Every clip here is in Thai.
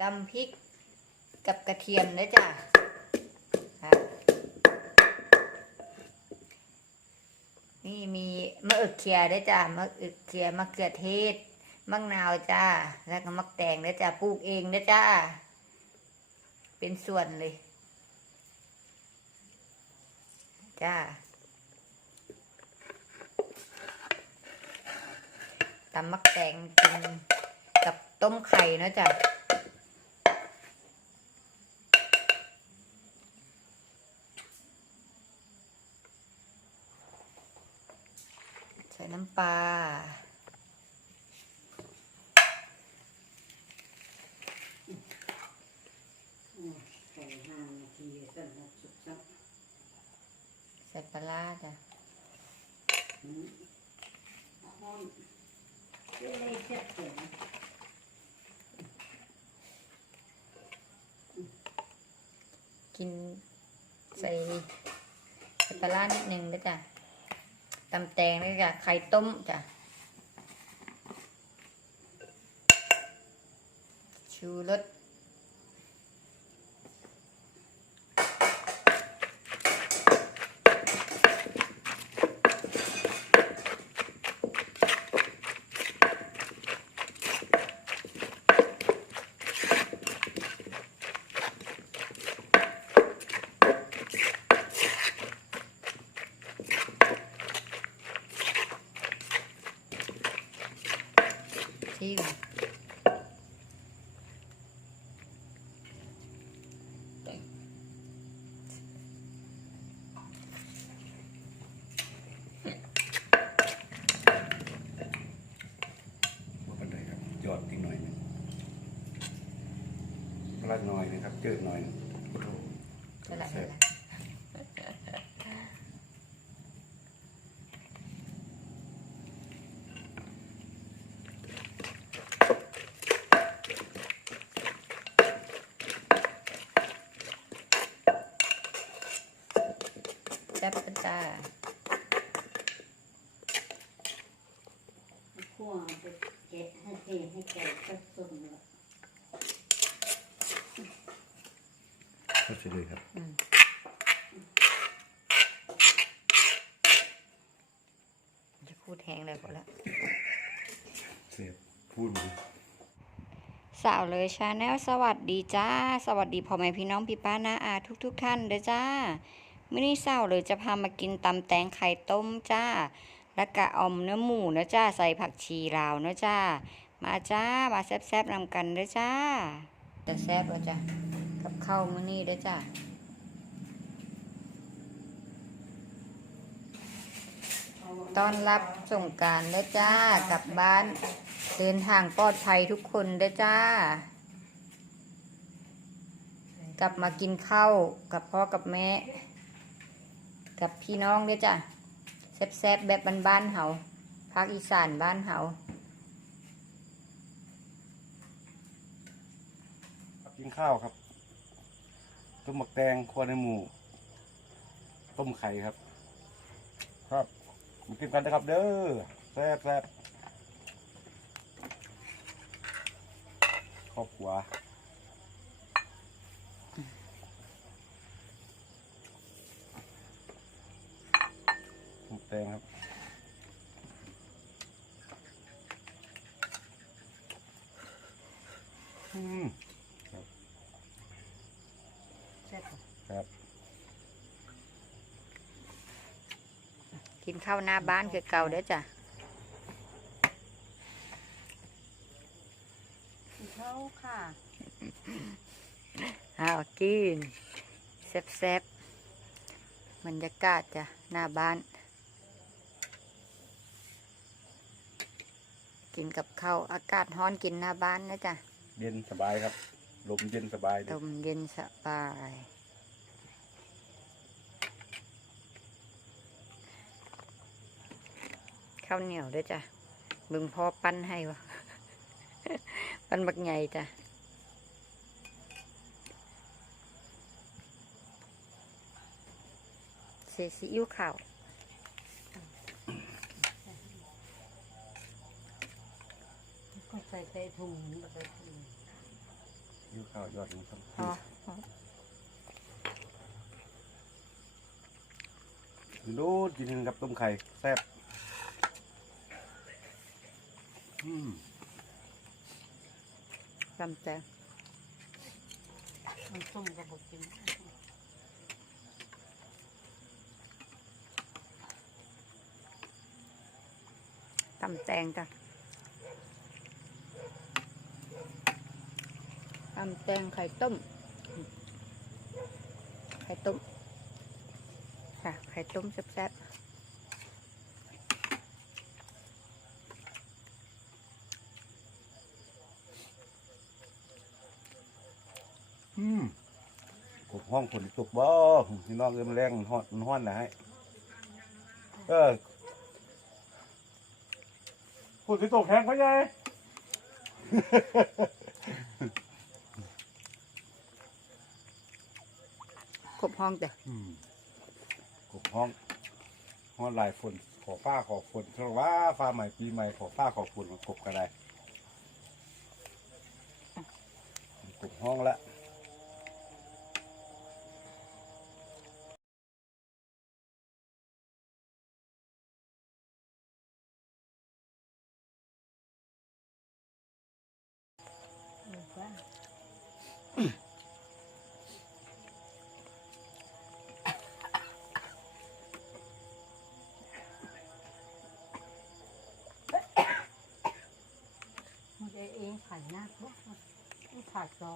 ตำพริกกับกระเทียมนะจ้ะนี่มีมะอึกเขียด้จ้ะมะอึกเขียมะเขือเทศมะนาวจ้าแล้วก็มะแตงนะจ้ะปลูกเองนะจ้าเป็นส่วนเลย จ้าตำมักแตงกินกับต้มไข่เนอะจ้ะ ใส่น้ำ ปลาไก่ห้านาทีสั่นหกสุดสักใส่ปลาร้าจ้ะห้อนเล่ยเช็ดเสียงกินใส่ใส่ปลาร้านิดนึงนะจ้ะ ตำแตงนะจ้ะไข่ต้มจ้ะ ชูรส ชิม บ่ปันได ครับยอดอีกหน่อยหนึงละหน่อยนะครับ เจอหน่อยหนึ่งโอ้โหได้ละแซ่ได้บ ละ แซ่บปะจ้า ขั้วไปแกะให้เทให้ไก่ก็สุ่มเลยก็จะเลยครับอืมจะพูดแห้งเลยพอแล้ว เสียบพูดมาสาวเลยชาแนลสวัสดีจ้า สวัสดีพ่อแม่พี่น้องพี่ป้านาอาทุกทุกๆท่านเด้อจ้ามื้อนี้สาวเลยจะพามากินตำแตงไข่ต้มจ้า แล้วก็อมเนื้อหมูนะจ้าใส่ผักชีลาวนะจ้า มาจ้ามาแซ่บๆนำกันเด้อจ้าจะแซ่บแล้วจ้ะกับข้าวมื้อนี้เด้อจ้าต้อนรับส่งการเด้อจ้ากลับบ้านเดินทางปลอดภัยทุกคนเด้อจ้า กลับมากินข้าวกับพ่อกับแม่ กับพี่น้องเด้อจ้า แซ่บๆแบบบ้านๆเฮาภาคอีสานบ้านเฮากินข้าวครับ ต้มหมักแตงครัวในหมูต้มไข่ครับ ครับมากินกันนะครับ เด้อแซ่บแซ่บครอบครัวหมัก แตงครับอืมแซ่บครับ กินข้าวหน้าบ้านคือเก่าเด้อจ้ะเข้าค่ะอ้าวกินแซ่บๆบรรยากาศจ้ะหน้าบ้าน กินกับข้าวอากาศร้อนกินหน้าบ้านนะจ้ะเย็นสบายครับ ลมเย็นสบายเลลยมเย็นสบาย ข้าวเหนียวด้วยจ้ะบึงพ่อปั้นให้วะ ปั้นบักใหญ่จ้ะเสซีอิ๊วขาว ใส่ใส่ถุงแล้วก็ถุงอยู่ข้าวยอดนี้ครับอ๋อดูกินกับต้มไข่แซ่บอืมตำแตงมันส้มกับบกินตำแตงจ้ะ ตำแตงไข่ต้ม ไข่ต้ม ค่ะ ไข่ต้มแซ่บอืมกบห้องฝนตกบ่พี่น้องเอิ้นแรงมันฮ้อนมันฮ้อนนะให้เออฝนตกแห้งพ่อใหญ่ ครบห้องจ้ะอืมกบห้องห้องลายฝนขอฟ้าขอฝนเพราะว่าฟ้าใหม่ปีใหม่ขอฟ้าขอฝนมากบก็ได้กบห้องละ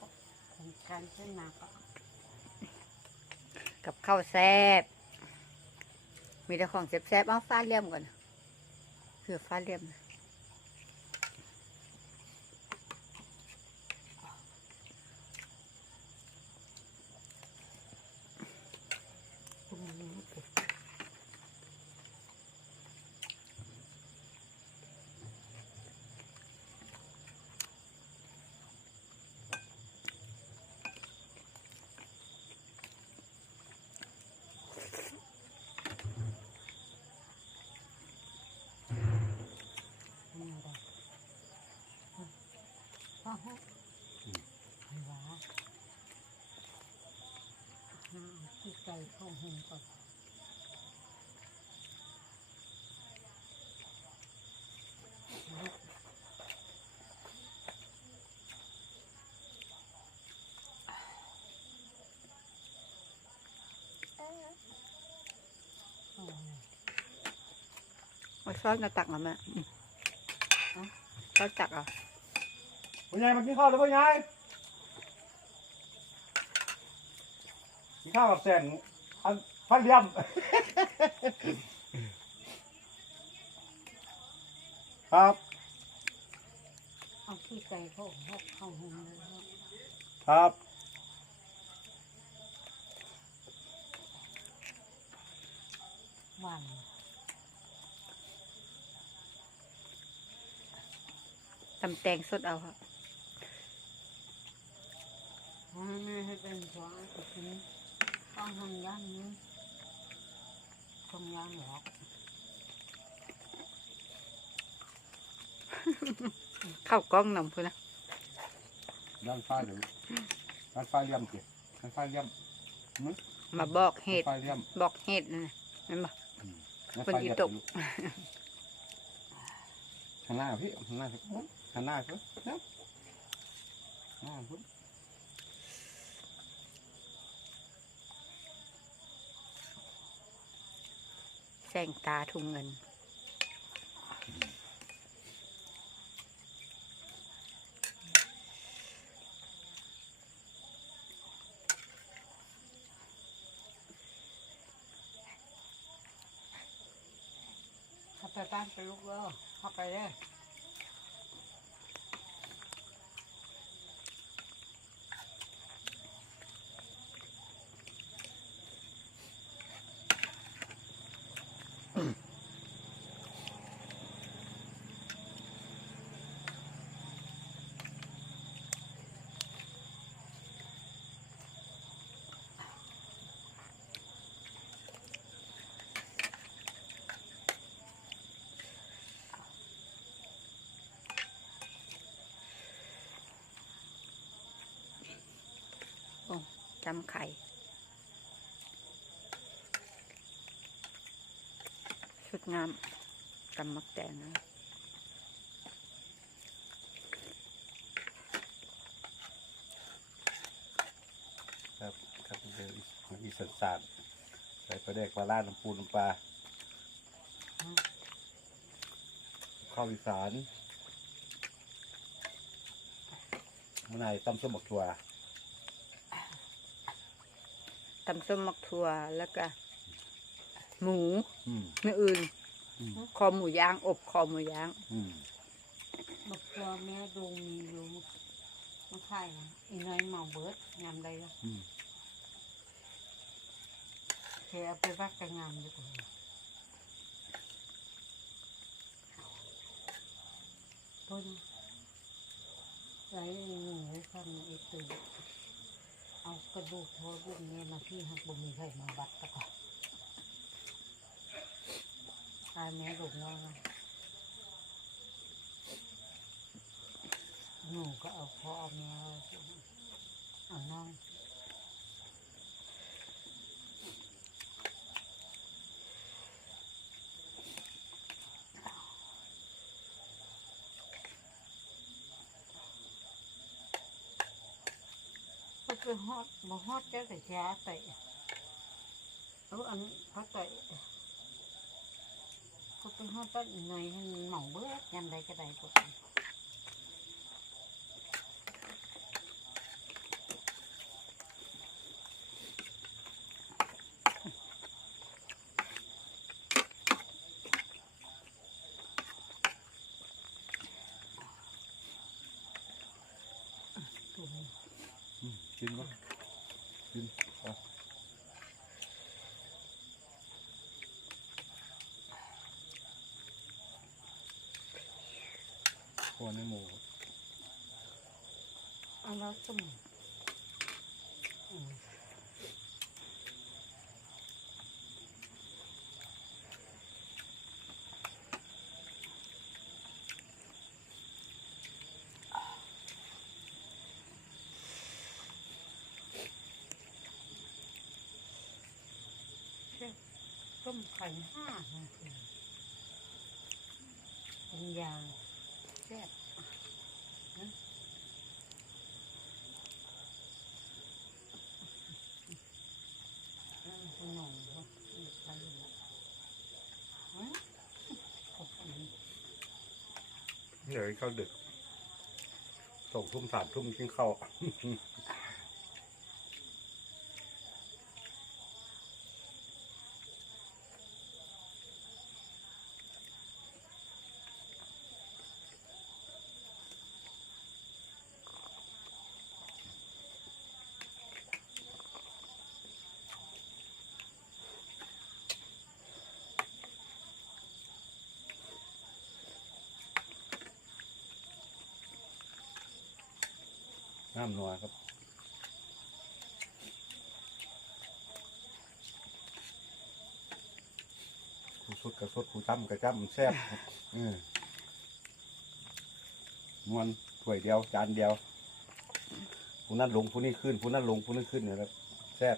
ก็ของการขึ้นมาก็กับข้าวแซ่บ มีแต่ของแซ่บๆเอาฟ้าเลี่ยมก่อนเผื่อฟ้าเลี่ยมนะ คุณนี้เก็บ นี่อะไร ฮะไอ้วาหาที่ไก่เข้าหงก่อนเอาซอสมาตักมาแม่อืมเอาซอสตักเอา พ่อใหญ่มากินข้าวแล้วพ่อใหญ่กินข้าวกับแสนอันพันเลี่ยมครับเอาที่ไก่เข้าเข้าเข้าหงเลยครับครับหวานตำแตงสดเอาครับ ไม่ให้เป็นหัวอีกทีต้องทำย่างนี้ต้องย่างหรอกเข้ากล้องนำพูนะด้านฟ้าเดี๋ยวด้านฟ้าเลี่ยมสิด้านฟ้าเลี่ยมมาบอกเหด้านตุฟ้าเลี่ยมบอกเหตุนะนั่นบอกด้านคนฟ้าที่เลี่ยมตกหันหน้าพี่หันหน้าพี่หันหน้าพี่เนาะหน้าพี่ แสงตาทุ่งเงิน เขาไปบ้านไปลูกเด้อเข้าไปเลย ตำไข่ สุดงามตำมักแตงนะครับครับเดี๋ยวอีสันสานใส่ปลาแดกปลาล่าน้ำปูน้ำปลาข้าวอีสานมะนาวตำส้มบักถั่ว ตำส้มมักถั่วแล้วก็ หมูอืมไม่อื่น อืมคอหมูย่าง อบคอหมูย่าง อืมบักตัวแม่ดงมีอยู่มาขายนะอีน้อยเมาเบิดงามใดละอืมเธอเอาไปวัดกันงามดีกว่าต้นไรหนูไว้ฟังไอ้ตื่น เอากระดูกทอดลูกเนี่ยมาพี่หักบ่มีใครมาบัดตะก่อนตายแม่ลูกน้อยนะหนูก็เอาพ่อเอาแม่เอาน้อง ก็คือฮอดบ่ฮอดเจ้าแต่ช้าไปเอาอันเขาไปก็เป็นฮอดต้นหน่อยให้มันเหมาเบิดยามใดก็ได้พวกนี้ตัวนี้ อืมกินวะกินเอาหัวในหมู เอาแล้วสมอืมต้มไข่ห้านาทีเป็นยางแซ่บ อืมขนมเขาอีกไปอยู่ละฮะขอบคุณ เดี๋ยวเข้าดึกส่งทุ่มสามทุ่มกินข้าว น้ำนัวครับผู้สดกับสดผู้จ้ำกับจ้ำแซ่บครับเออมวนถ้วยเดียว จานเดียว ผู้นั้นลงผู้นี้ขึ้น ผู้นั้นลงผู้นี้ขึ้นเนี่ยครับแซ่บ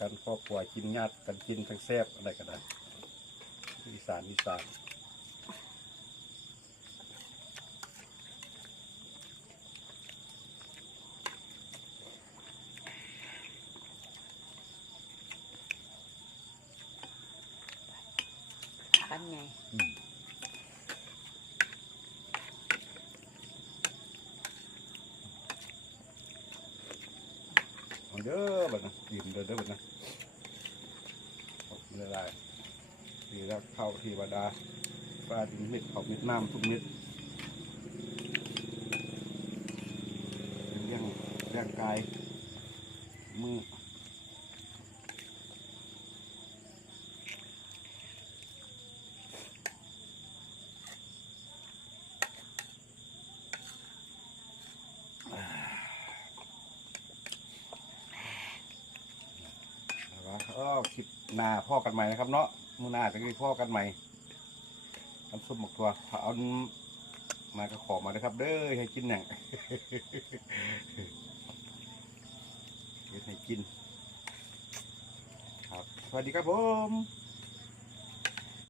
กันครอบครัวกินญาติกันกินทั้งแซ่บอะไรก็ได้อีสานอีสาน เด้อบัดนะกินเด้อเด้อบัดนะขอบคุณหลายๆที่รักเข้าทีบดาปลาดินเม็ดเขาเม็ดน้ำทุกเม็ดเลี้ยงร่างกายมือ ก็คลิปหน้าพ่อกันใหม่นะครับ เนาะมือหน้าจะมีพ่อกันใหม่น้ำซุปหมกตัวเอามาก็ขอมาเลยครับ เด้อให้กินหนังให้กิน ครับ สวัสดีครับผม